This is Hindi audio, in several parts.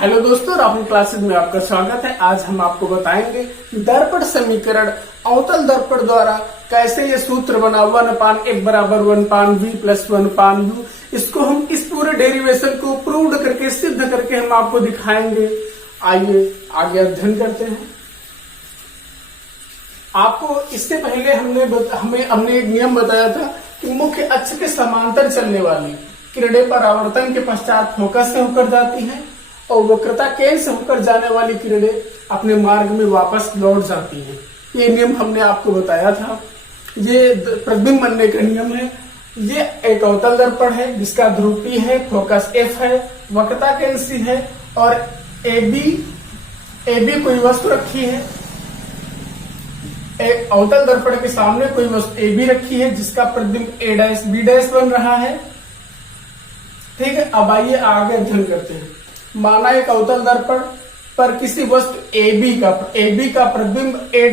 हेलो दोस्तों, राहुल क्लासेस में आपका स्वागत है। आज हम आपको बताएंगे दर्पण समीकरण अवतल दर्पण द्वारा कैसे ये सूत्र बना 1/f बराबर 1/v प्लस 1/u। इसको हम इस पूरे डेरिवेशन को प्रूव्ड करके सिद्ध करके हम आपको दिखाएंगे। आइए आगे अध्ययन करते हैं। आपको इससे पहले हमने एक नियम बताया था कि मुख्य अक्ष के समांतर चलने वाली किरणें परावर्तन के पश्चात फोकस से होकर जाती हैं और वक्रता केंद्र से होकर जाने वाली किरणें अपने मार्ग में वापस लौट जाती हैं। ये नियम हमने आपको बताया था। ये प्रतिबिंब बनने का नियम है। ये एक अवतल दर्पण है जिसका ध्रुव P है, फोकस F है, वक्रता केंद्र C है और AB कोई वस्तु रखी है। एक अवतल दर्पण के सामने कोई वस्तु AB रखी है जिसका प्रतिबिंब A', B' बन रहा है। ठीक है, अब आइए आगे अध्ययन करते हैं। माना एक अवतल दर्पण पर किसी वस्तु AB का प्रतिबिंब A',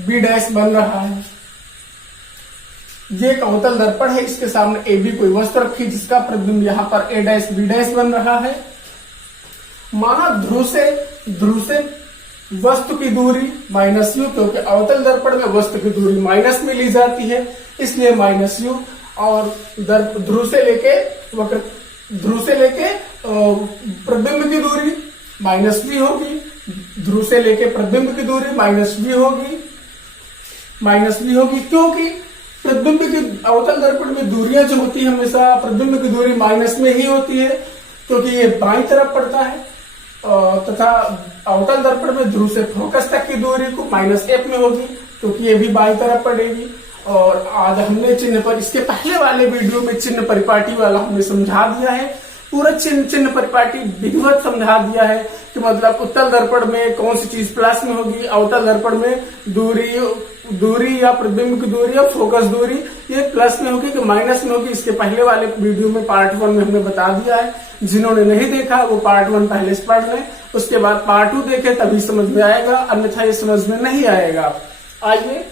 B' बन रहा है। ये एक अवतल दर्पण है, इसके सामने AB कोई वस्तु रखी जिसका प्रतिबिंब यहां पर A', B' बन रहा है। माना ध्रुव से वस्तु की दूरी -u, क्योंकि अवतल दर्पण में वस्तु की दूरी माइनस में ली जाती है, इसलिए -u। और ध्रुव से लेके प्रतिबिंब की दूरी -v होगी। ध्रुव से लेके प्रतिबिंब की दूरी -v होगी, क्योंकि प्रतिबिंब की अवतल दर्पण में दूरियां जो होती है हमेशा प्रतिबिंब की दूरी माइनस में ही होती है, क्योंकि ये बाईं तरफ पड़ता है। तथा अवतल दर्पण में ध्रुव से फोकस तक की दूरी को -f में होगी, क्योंकि ये भी बाईं तरफ पड़ेगी। और आज हमने चिन्ह पर, इसके पहले वाले वीडियो में चिन्ह परिपाटी वाला हमने समझा दिया है। पूरा चिन्ह परिपाटी विधिवत समझा दिया है कि मतलब उत्तल दर्पण में कौन सी चीज प्लस में होगी, अवतल दर्पण में दूरी या प्रतिबिंब की दूरी या फोकस दूरी ये प्लस में होगी कि माइनस में होगी। इसके पहले वाले वीडियो में पार्ट 1 में हमने बता दिया है। जिन्होंने नहीं देखा वो पार्ट 1 पहले से पढ़ लें, उसके बाद पार्ट 2 देखें, तभी समझ में आएगा, अन्यथा ये समझ में नहीं आएगा। आइए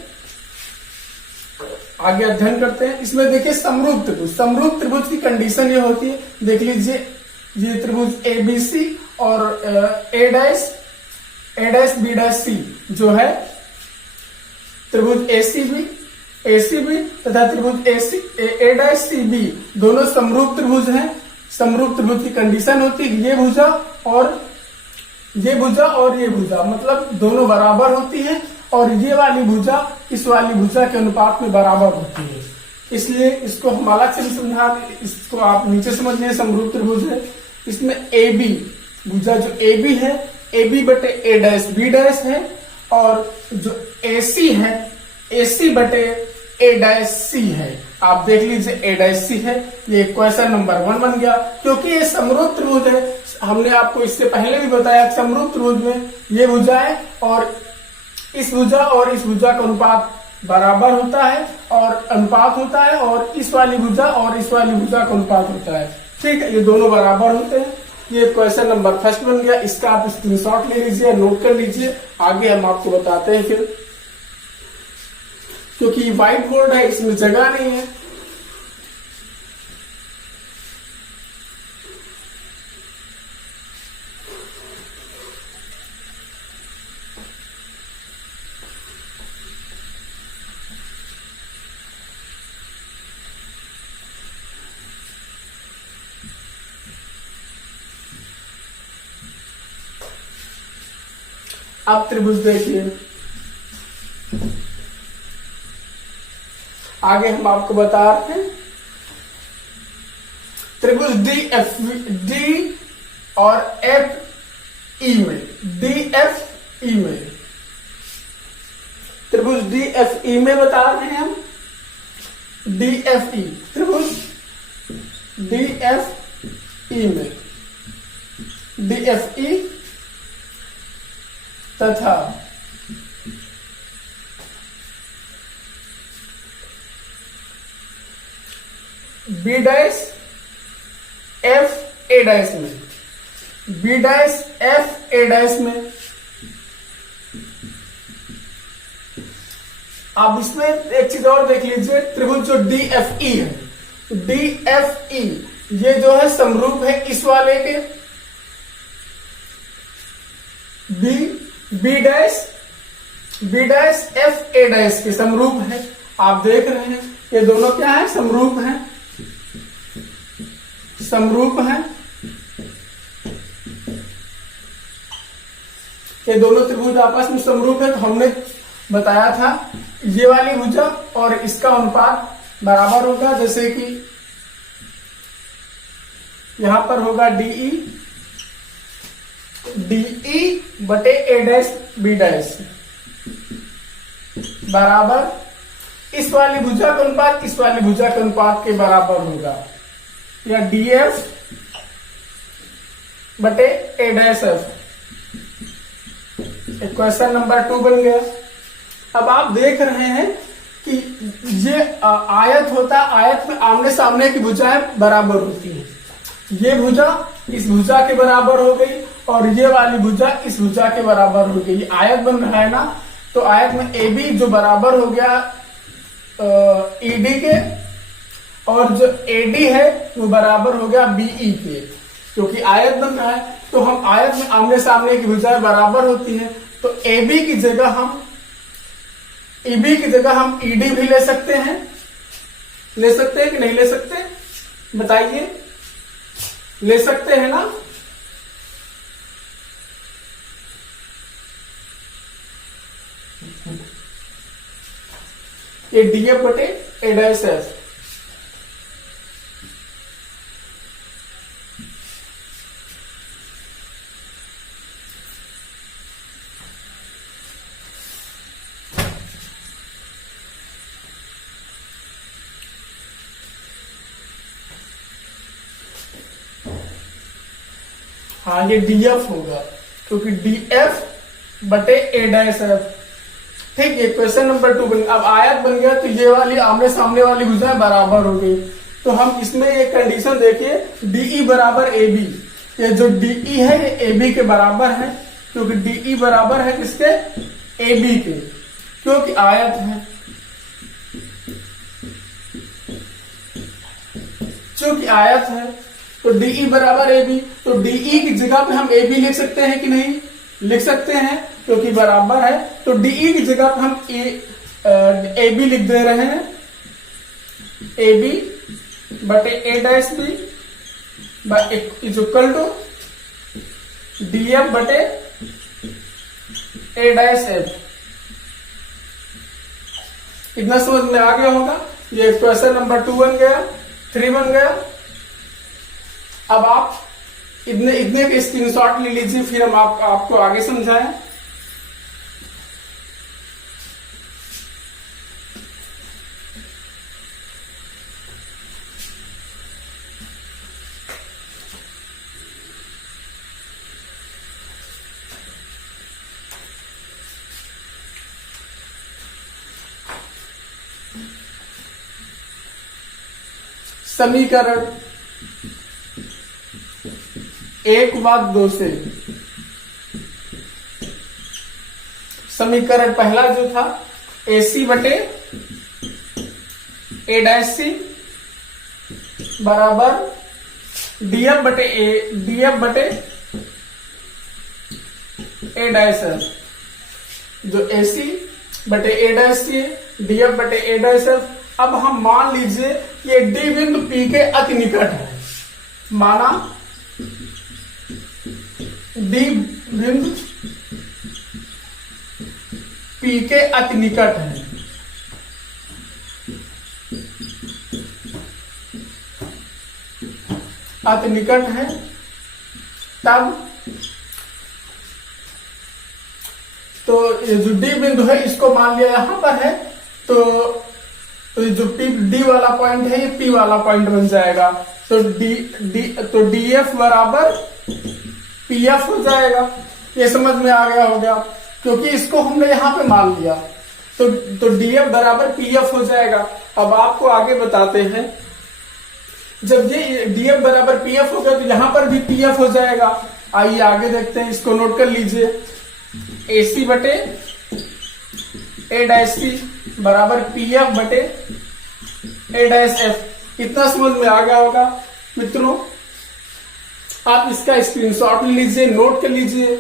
आगे अध्ययन करते हैं। इसमें देखिए समरूप त्रिभुज की कंडीशन ये होती है, देख लीजिए ये त्रिभुज ABC और A', B' जो है त्रिभुज ACB तथा त्रिभुज A', दोनों समरूप त्रिभुज हैं। समरूप त्रिभुज की कंडीशन होती है ये भुजा और ये भुजा मतलब दोनों बराबर होती है और ये वाली भुजा इस वाली भुजा के अनुपात में बराबर होती है। इसलिए इसको हम अलग से समझा, इसको आप नीचे समझ लें। समरूप त्रिभुज है, इसमें AB भुजा जो AB है AB बटे A', B' है और जो AC है AC बटे A', है। आप देख लीजिए A', है। ये क्वेश्चन नंबर 1 बन गया, क्योंकि ये समरूप त्रिभुज है। हमने आपको इससे पहले भी बताया समरूप त्रिभुज में ये भुजा है और इस भुजा का अनुपात बराबर होता है और इस वाली भुजा का अनुपात होता है। ठीक है, ये दोनों बराबर होते हैं। ये क्वेश्चन नंबर 1 बन गया। इसका आप स्क्रीनशॉट ले लीजिए, नोट कर लीजिए। आगे हम आपको बताते हैं फिर, क्योंकि व्हाइट बोर्ड है इसमें जगह नहीं है। अब त्रिभुज देखिए, आगे हम आपको बता रहे हैं त्रिभुज D और FE में, DFE में त्रिभुज DFE में बता रहे हैं हम। DFE त्रिभुज DFE में DFE तथा B', F, A' में, B', F, A' में। अब इसमें एक चीज और देख लीजिए, त्रिभुज जो DFE है, DFE ये जो है समरूप है इस वाले के, B dash F A dash के समरूप है। आप देख रहे हैं ये दोनों क्या है, समरूप हैं, समरूप हैं। ये दोनों त्रिभुज आपस में समरूप है। तो हमने बताया था ये वाली भुजा और इसका अनुपात बराबर होगा, जैसे कि यहां पर होगा डीई बटे ए डैश बी डैश बराबर इस वाली भुजा का अनुपात इस वाली भुजा के अनुपात के बराबर होगा, या डीएफ बटे A dash F. Question number 2 बन गया। अब आप देख रहे हैं कि ये आयत होता है, आयत में आमने सामने की भुजाएं बराबर होती हैं। ये भुजा इस भुजा के बराबर हो गई और ये वाली भुजा इस भुजा के बराबर हो गई। आयत बन रहा है ना, तो आयत में ए बी जो बराबर हो गया ईडी के, और जो एडी है वो बराबर हो गया बीई के, क्योंकि आयत बन रहा है। तो हम आयत में आमने सामने की भुजाएं बराबर होती हैं, तो एबी की जगह हम ईबी की जगह हम ईडी भी ले सकते हैं कि नहीं ले सकते, बताइए, ले सकते हैं ना। ये डीएफ बटे ए डैश एफ। हाँ, ये डीएफ होगा क्योंकि डीएफ बटे ए डैश एफ। ठीक है, क्वेश्चन नंबर 2 बन। अब आयत बन गया तो ये वाली आमने सामने वाली भुजाएं बराबर हो गई। तो हम इसमें ये कंडीशन देखिए, डीई बराबर ए बी। ये जो डीई है ये ए बी के बराबर है, क्योंकि डीई बराबर है किसके, ए बी के, क्योंकि आयत है। क्योंकि आयत है तो डीई बराबर ए बी। तो डीई की जगह पे हम ए बी लिख सकते हैं कि नहीं, लिख सकते हैं, क्योंकि बराबर है। तो डीई की जगह पे हम ए बी लिख दे रहे हैं, ए बी बटे A dash B is equal to DF बटे ए डैश एफ। इतना समझ में आ गया होगा। ये क्वेश्चन नंबर 2 बन गया, 3 बन गया। अब आप इतने के स्क्रीनशॉट ले लीजिए, फिर हम आपको आगे समझाएं। समीकरण 1/2 से समीकरण पहला जो था AC बटे ए डैश सी बराबर डीएफ बटे ए डैश एफ। जो AC बटे ए डैश सी है, डीएफ बटे ए डैश एफ। अब हम मान लीजिए ये डी बिंदु P के अति निकट है, माना डी बिंदु P के अति निकट है। अति निकट है, तब तो ये जो डी बिंदु है इसको मान लिया यहां पर है, तो जो डी वाला पॉइंट है ये P वाला पॉइंट बन जाएगा। तो तो डीएफ बराबर पीएफ हो जाएगा। ये समझ में आ गया होगा, क्योंकि इसको हमने यहां पे मान लिया। तो डीएफ बराबर पीएफ हो जाएगा। अब आपको आगे बताते हैं, जब ये डीएफ बराबर पीएफ होगा तो यहां पर भी पीएफ हो जाएगा। आइए आगे देखते हैं, इसको नोट कर लीजिए। AC बटे ए डैश सी बराबर पीएफ बटे ए डैश एफ। इतना समझ में आ गया होगा मित्रों। आप इसका स्क्रीनशॉट ले लीजिए, नोट कर लीजिए।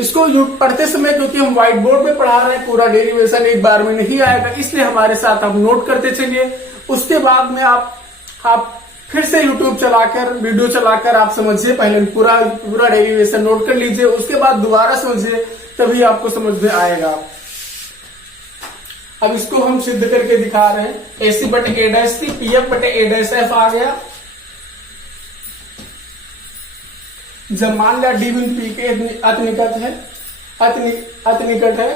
इसको पढ़ते समय, क्योंकि हम व्हाइट बोर्ड पे पढ़ा रहे हैं, पूरा डेरिवेशन एक बार में नहीं आएगा, इसलिए हमारे साथ आप नोट करते चलिए। उसके बाद में आप फिर से यूट्यूब चलाकर, वीडियो चलाकर आप समझिए, पहले पूरा डेरिवेशन नोट कर लीजिए, उसके बाद दोबारा समझिए, तभी आपको समझ में आएगा। अब इसको हम सिद्ध करके दिखा रहे हैं। AC बटे A डैश C, PF बटे A डैश F आ गया। जब मान लिया D बिन P के अतनिकट है,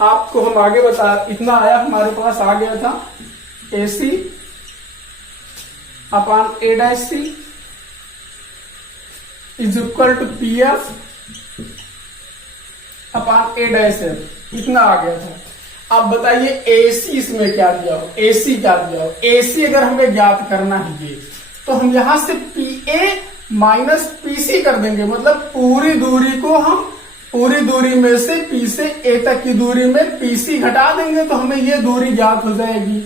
आपको हम आगे बता, इतना आया हमारे पास आ गया था AC upon A dash C is equal to PF upon A dash F, इतना आ गया था। अब बताइए AC इसमें क्या दिया हो, AC क्या दिया हो। AC अगर हमें ज्ञात करना है ये, तो हम यहां से PA माइनस PC कर देंगे, मतलब पूरी दूरी में से P से A तक की दूरी में PC घटा देंगे, तो हमें ये दूरी ज्ञात हो जाएगी।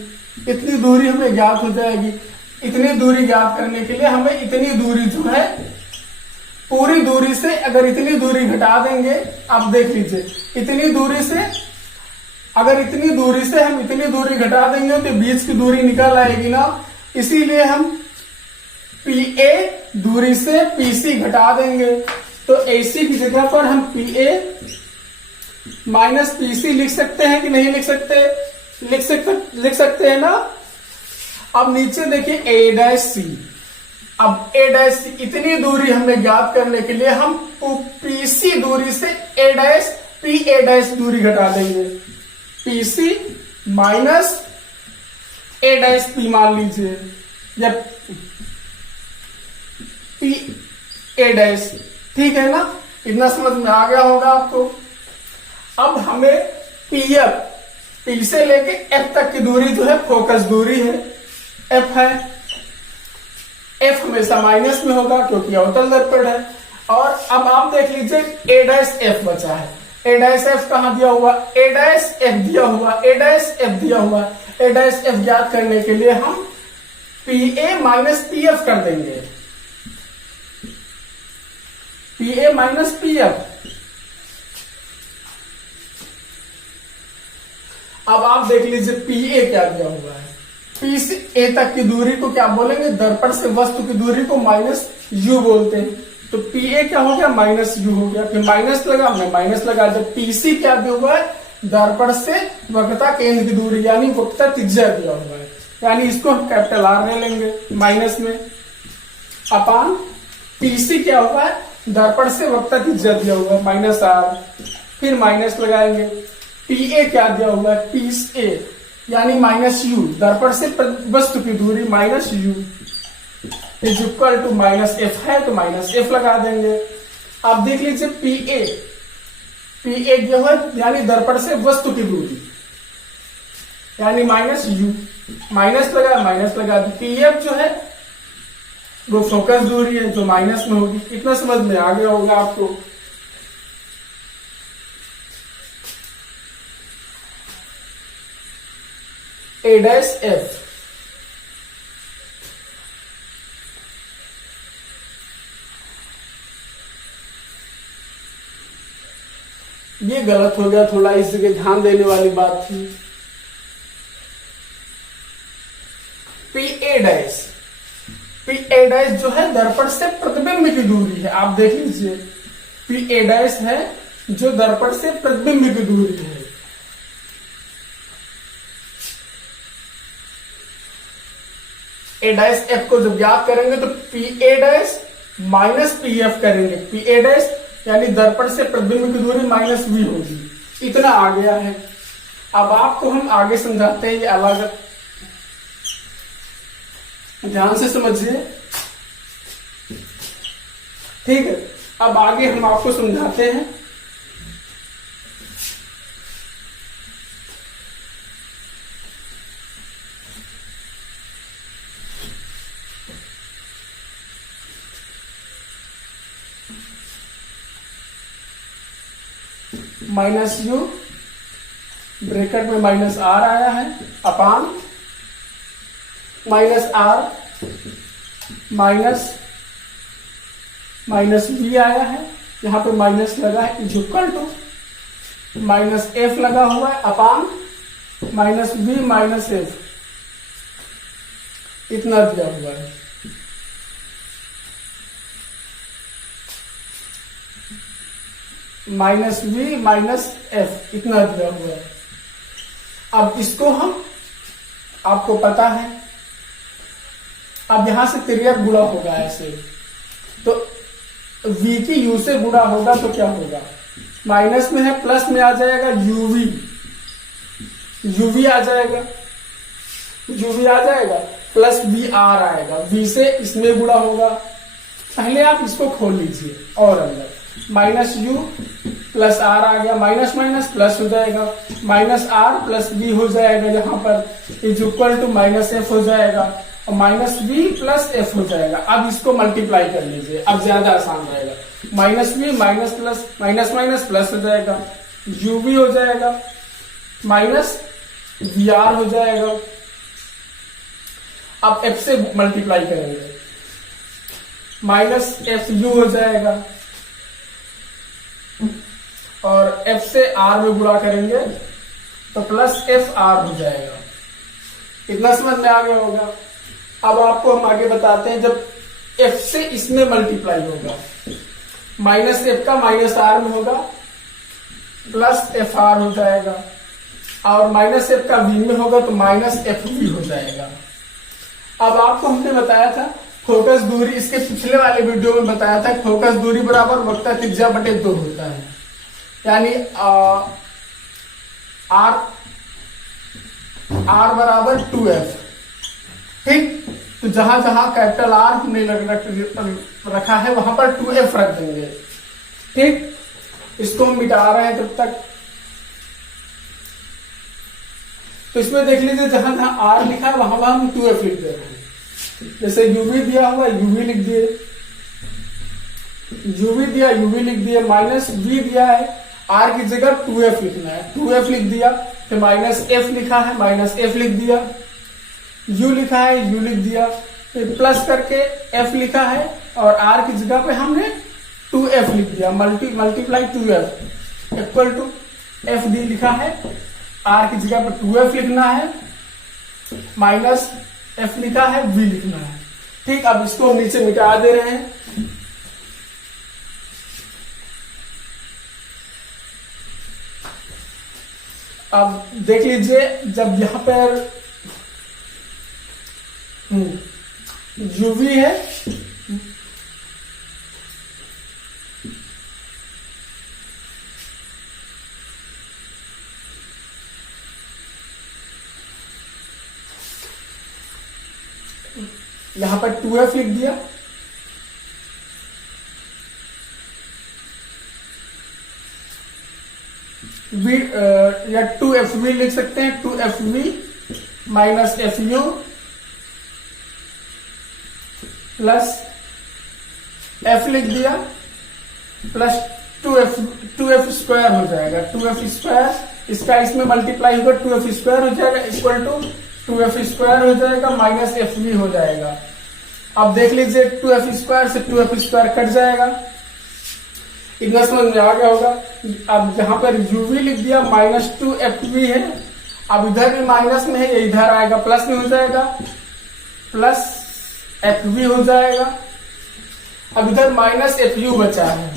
इतनी दूरी हमें ज्ञात हो जाएगी। इतनी दूरी ज्ञात करने के लिए हमें इतनी दूरी जो है, पूरी दूरी से अगर इतनी दूरी घटा देंगे, आप देख लीजिए, इतनी दूरी से हम इतनी दूरी घटा देंगे तो बीच की दूरी निकल आएगी ना, इसीलिए हम PA दूरी से PC घटा देंगे। तो AC की जगह पर हम PA माइनस PC लिख सकते हैं कि नहीं लिख सकते? लिख सकते हैं ना। अब नीचे देखिए A डैश C। अब A डैश C, इतनी दूरी हमें ज्ञात करने के लिए हम PC दूरी से PA डैश दूरी घटा देंगे। PC minus A dash P मान लीजिए, जब PA डैश, ठीक है ना, इतना समझ में आ गया होगा आपको। अब हमें PF, P से लेके F तक की दूरी जो है फोकस दूरी है, F है। F हमेशा माइनस में होगा क्योंकि अवतल दर्पण है। और अब आप देख लीजिए A डैश F बचा है। A डैश F कहां दिया हुआ? A डैश F दिया हुआ, A डैश F दिया हुआ। A डैश F ज्ञात करने के लिए हम PA माइनस PF कर देंगे। PA minus PF। अब आप देख लीजिए PA क्या दिया हुआ है। P से A तक की दूरी को क्या बोलेंगे? दर्पण से वस्तु की दूरी को माइनस U बोलते हैं। तो PA क्या हो गया? माइनस U हो गया। फिर माइनस लगा, हमने माइनस लगा। जब PC क्या दिया हुआ है? दर्पण से वक्रता केंद्र की दूरी, यानी वक्रता त्रिज्या दिया हुआ है, यानी इसको हम कैपिटल R ले लेंगे माइनस में, अपान PC क्या हुआ है? दर्पण से वक्रता त्रिज्या दिया हुआ है माइनस R, फिर माइनस लगाएंगे। PA क्या दिया हुआ है? PA यानी माइनस U, दर्पण से वस्तु की दूरी minus U is equal to minus F है, तो माइनस F लगा देंगे। आप देख लीजिए PA जो है यानी दर्पण से वस्तु की दूरी, यानी माइनस U, माइनस लगा। PF जो है वो फोकस दूरी है जो माइनस में होगी। इतना समझ में आ गया होगा आपको। A डैश F, ये गलत हो गया थोड़ा, इस जगह ध्यान देने वाली बात थी। PA डैश जो है दर्पण से प्रतिबिंब की दूरी है। आप देख लीजिए PA डैश है जो दर्पण से प्रतिबिंब की दूरी है। A डैश F को जब ज्ञात करेंगे तो PA डैश माइनस PF करेंगे। PA डैश यानी दर्पण से प्रतिबिंब की दूरी माइनस V होगी। इतना आ गया है। अब आपको हम आगे समझाते हैं, ये अलग, ध्यान से समझिए, ठीक है। अब आगे हम आपको समझाते हैं। माइनस U, ब्रैकेट में माइनस R आया है, upon minus R minus minus B आया है, यहाँ पे माइनस लगा है, is equal to minus F लगा हुआ है upon minus B minus F, इतना दिया हुआ है। माइनस बी माइनस एफ इतना दिया हुआ है। अब इसको हम, आपको पता है, अब यहां से तिर्यक गुणा होगा ऐसे, तो v की u से गुणा होगा तो क्या होगा, माइनस में है प्लस में आ जाएगा uv, uv आ जाएगा, uv आ जाएगा प्लस vr आएगा, v से इसमें गुणा होगा। पहले आप इसको खोल लीजिए और अंदर माइनस u प्लस r आ गया, माइनस माइनस प्लस हो जाएगा, माइनस r प्लस b हो जाएगा, यहाँ पर is equal to minus F हो जाएगा और माइनस बी प्लस एफ हो जाएगा। अब इसको मल्टीप्लाई कर लीजिए, अब ज्यादा आसान रहेगा। Minus B minus plus minus minus plus हो जाएगा, यू बी हो जाएगा माइनस वी आर हो जाएगा। अब एफ से मल्टीप्लाई करेंगे, माइनस एफ यू हो जाएगा और एफ से आर में गुणा करेंगे तो प्लस एफ आर हो जाएगा। इतना समझ में आ गया होगा। अब आपको हम आगे बताते हैं, जब एफ से इसमें मल्टीप्लाई होगा, माइनस एफ का माइनस आर में होगा प्लस एफ आर हो जाएगा और माइनस एफ का वी में होगा तो माइनस एफ वी हो जाएगा। अब आपको हमने बताया था फोकस दूरी, इसके पिछले वाले वीडियो में बताया था फोकस दूरी बराबर वक्रता त्रिज्या बटे 2 होता है, यानी आर बराबर 2f। ठीक, तो जहां जहां कैपिटल आर हमने रखा है वहां पर 2f रख देंगे। ठीक, इसको हम मिटा रहे हैं तब तक। तो इसमें देख लीजिए जहां जहां आर लिखा है वहां वहां हम 2f लिख दे रहे हैं। जैसे यूवी दिया हुआ यूवी लिख दिए, यूवी दिया यूवी लिख दिए, माइनस बी दिया है, आर की जगह 2f लिखना है, 2f लिख दिया, फिर माइनस एफ लिखा है माइनस एफ लिख दिया, यू लिखा है यू लिख दिया, फिर प्लस करके एफ लिखा है और आर की जगह पे हमने 2f लिख दिया, multiply 2f equal to F D लिखा है, आर की जगह पर 2f लिखना है, माइनस एफ लिखा है, वी लिखना है। ठीक, अब इसको हम नीचे मिटा दे रहे हैं। अब देख लीजिए जब यहां पर यूवी है, यहां पर 2f लिख दिया, वी या 2fv लिख सकते हैं, 2fv minus fu plus f लिख दिया प्लस 2f स्क्वायर हो जाएगा, 2f स्क्वायर, इसका इसमें मल्टीप्लाई होगा 2f स्क्वायर हो जाएगा इक्वल टू 2f स्क्वायर हो जाएगा माइनस fv हो जाएगा। अब देख लीजिए 2f स्क्वायर से 2f स्क्वायर कट जाएगा, इतना समझ में आ गया होगा। अब यहाँ पर uv लिख दिया, माइनस 2fv है, अब इधर भी माइनस में है, ये इधर आएगा प्लस में हो जाएगा, प्लस fv हो जाएगा। अब इधर माइनस fu बचा है।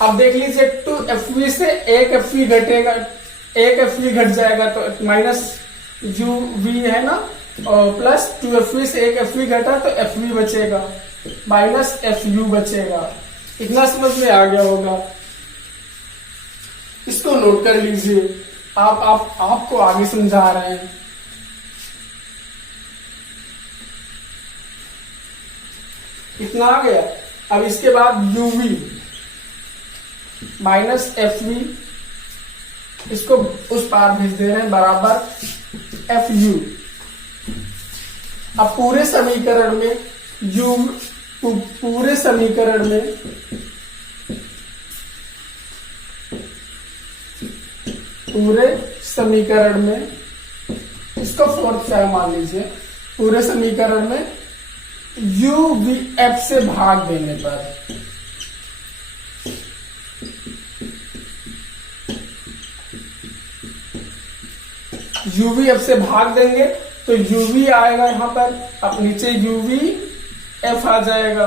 अब देख लीजिए 2fv से एक fv घटेगा, एक fv घट जाएगा तो माइनस uv है ना, और प्लस 2fv से एक fv घटा तो fv बचेगा, माइनस fu बचेगा। इतना समझ में आ गया होगा, इसको नोट कर लीजिए। आपको आगे समझा रहे हैं। इतना आ गया। अब इसके बाद uv माइनस fv, इसको उस पार भेज दे रहे हैं, बराबर fu। अब पूरे समीकरण में पूरे समीकरण में इसको फोर्थ टाइम मान लीजिए, पूरे समीकरण में यू वी एफ से भाग देने पर यूवी एफ से भाग देंगे तो यूवी आएगा यहां पर, अब नीचे यूवी एफ आ जाएगा,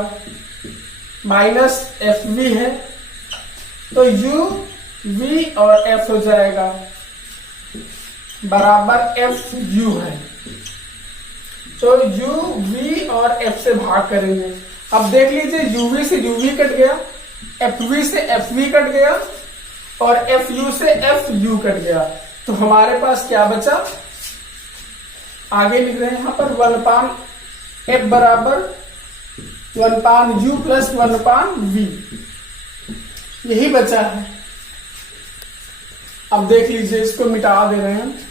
माइनस एफ वी है तो यू वी और एफ हो जाएगा बराबर एफ यू है। तो यू वी और एफ से भाग करेंगे। अब देख लीजिए यूवी से यूवी कट गया, एफ वी से एफ वी कट गया और एफ यू से एफ यू कट गया। तो हमारे पास क्या बचा, आगे लिख रहे हैं यहां पर 1/f बराबर 1/u प्लस 1/v, यही बचा है। अब देख लीजिए इसको मिटा दे रहे हैं,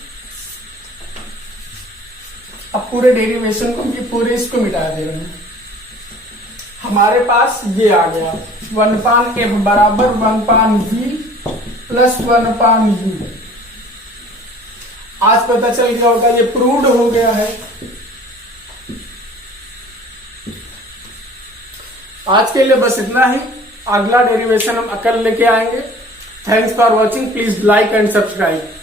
अब पूरे डेरिवेशन को पूरे इसको मिटा दे रहे हैं। हमारे पास ये आ गया 1/f बराबर 1/v प्लस 1/u। आज पता चल गया होगा, ये प्रूव्ड हो गया है। आज के लिए बस इतना ही, अगला डेरिवेशन हम कल लेके आएंगे। Thanks for watching, please like and subscribe.